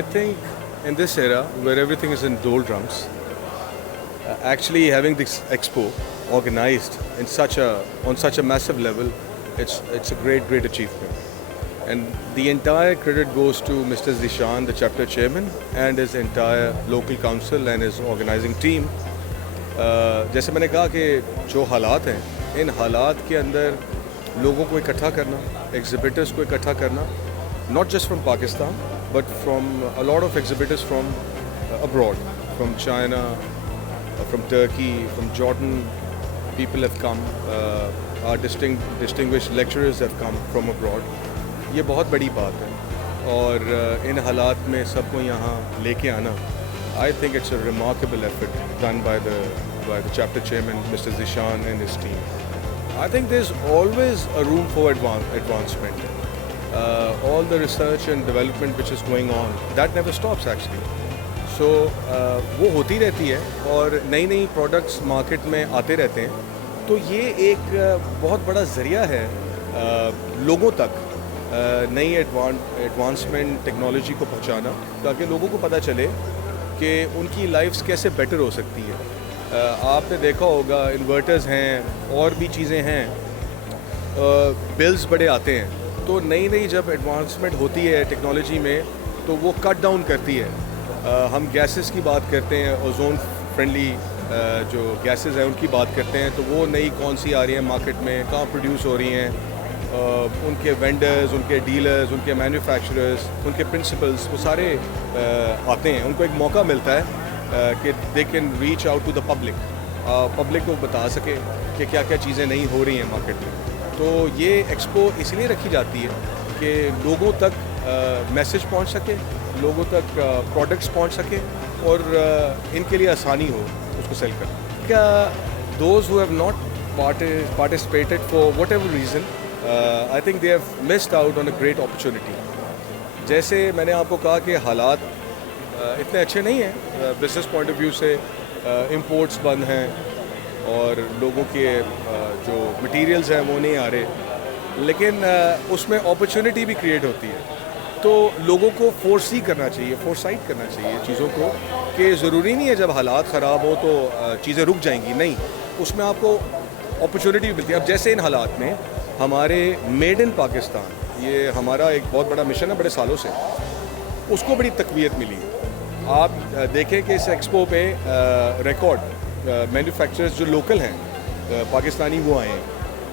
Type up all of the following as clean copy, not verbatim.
I think in this era where everything is in doldrums, actually having this expo organized in on such a massive level, it's a great achievement. And the entire credit goes to Mr. Zishan, the chapter chairman, and his entire local council and his organizing team. جیسے میں نے کہا کہ جو حالات ہیں ان حالات کے اندر لوگوں کو اکٹھا کرنا, ایگزیبٹرز کو اکٹھا کرنا, not just from Pakistan but from a lot of exhibitors from abroad, from China, from Turkey, from Jordan. People have come, our distinguished lecturers have come from abroad. یہ بہت بڑی بات ہے اور ان حالات میں سب کو یہاں لے کے آنا, I think it's a remarkable effort done by the chapter chairman, Mr. Zishan, and his team. I think there's always a room for advancement. All the research and development which is going on, that never stops actually. So وہ ہوتی رہتی ہے اور نئی products market میں آتے رہتے ہیں. تو یہ ایک بہت بڑا ذریعہ ہے لوگوں تک نئی ایڈوانسمنٹ ٹیکنالوجی کو پہنچانا, تاکہ لوگوں کو پتہ چلے کہ ان کی لائفز کیسے بیٹر ہو سکتی ہے. آپ نے دیکھا ہوگا انورٹرز ہیں اور بھی چیزیں ہیں, بلز بڑے آتے ہیں, تو نئی جب ایڈوانسمنٹ ہوتی ہے ٹیکنالوجی میں تو وہ کٹ ڈاؤن کرتی ہے. ہم گیسز کی بات کرتے ہیں, اوزون فرینڈلی جو گیسز ہیں ان کی بات کرتے ہیں, تو وہ نئی کون سی آ رہی ہیں مارکیٹ میں, کہاں پروڈیوس ہو رہی ہیں, ان کے وینڈرز, ان کے ڈیلرز, ان کے مینوفیکچررز, ان کے پرنسپلز, وہ سارے آتے ہیں. ان کو ایک موقع ملتا ہے کہ they can reach out to the public کو بتا سکے کہ کیا چیزیں نہیں ہو رہی ہیں مارکیٹ میں. تو یہ ایکسپو اس لیے رکھی جاتی ہے کہ لوگوں تک میسج پہنچ سکے, لوگوں تک پروڈکٹس پہنچ سکے اور ان کے لیے آسانی ہو اس کو سیل کرنا. کیا those who have not participated for whatever reason, I think they have missed out on a great opportunity. جیسے میں نے آپ کو کہا کہ حالات اتنے اچھے نہیں ہیں بزنس پوائنٹ آف ویو سے, امپورٹس بند ہیں اور لوگوں کے جو مٹیریلز ہیں وہ نہیں آ رہے, لیکن اس میں اپرچونٹی بھی کریٹ ہوتی ہے. تو لوگوں کو فورسائٹ کرنا چاہیے چیزوں کو, کہ ضروری نہیں ہے جب حالات خراب ہو تو چیزیں رک جائیں گی, نہیں, اس میں آپ کو اپرچونٹی بھی ملتی ہے. اب جیسے ان حالات میں ہمارے میڈ ان پاکستان, یہ ہمارا ایک بہت بڑا مشن ہے بڑے سالوں سے, اس کو بڑی تقویت ملی. آپ دیکھیں کہ اس ایکسپو پہ ریکارڈ مینوفیکچررز جو لوکل ہیں پاکستانی وہ آئے ہیں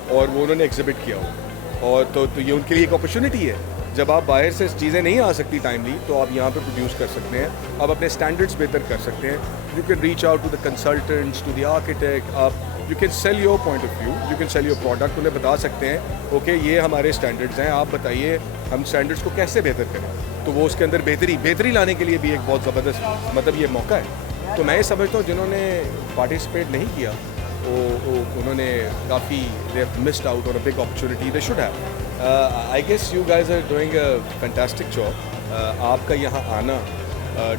اور وہ انہوں نے ایگزبٹ کیا ہو, اور تو یہ ان کے لیے ایک اپرچونٹی ہے. جب آپ باہر سے چیزیں نہیں آ سکتی ٹائملی تو آپ یہاں پہ پروڈیوس کر سکتے ہیں, آپ اپنے اسٹینڈرڈس بہتر کر سکتے ہیں. You can reach out to the consultants, to the architect, آپ you can sell your point of view, you can sell your product. انہیں بتا سکتے ہیں اوکے یہ ہمارے اسٹینڈرڈز ہیں, آپ بتائیے ہم اسٹینڈرڈس کو کیسے بہتر کریں. تو وہ اس کے اندر بہتری لانے کے لیے بھی ایک بہت زبردست مطلب یہ موقع ہے. تو میں یہ سمجھتا ہوں جنہوں نے پارٹیسپیٹ نہیں کیا انہوں نے کافی they have missed out on a big opportunity they should have. I guess you guys are doing a fantastic job. آپ کا یہاں آنا,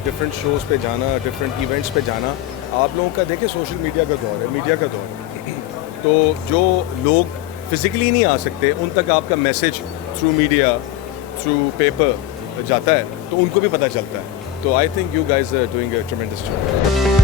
ڈفرینٹ شوز پہ جانا, ڈفرینٹ ایونٹس پہ جانا, آپ لوگوں کا دیکھیں سوشل میڈیا کا دور ہے, میڈیا کا دور ہے, تو جو لوگ فزیکلی نہیں آ سکتے ان تک آپ کا message through media, through paper جاتا ہے, تو ان کو بھی پتہ چلتا ہے. تو I think you guys are doing a tremendous job.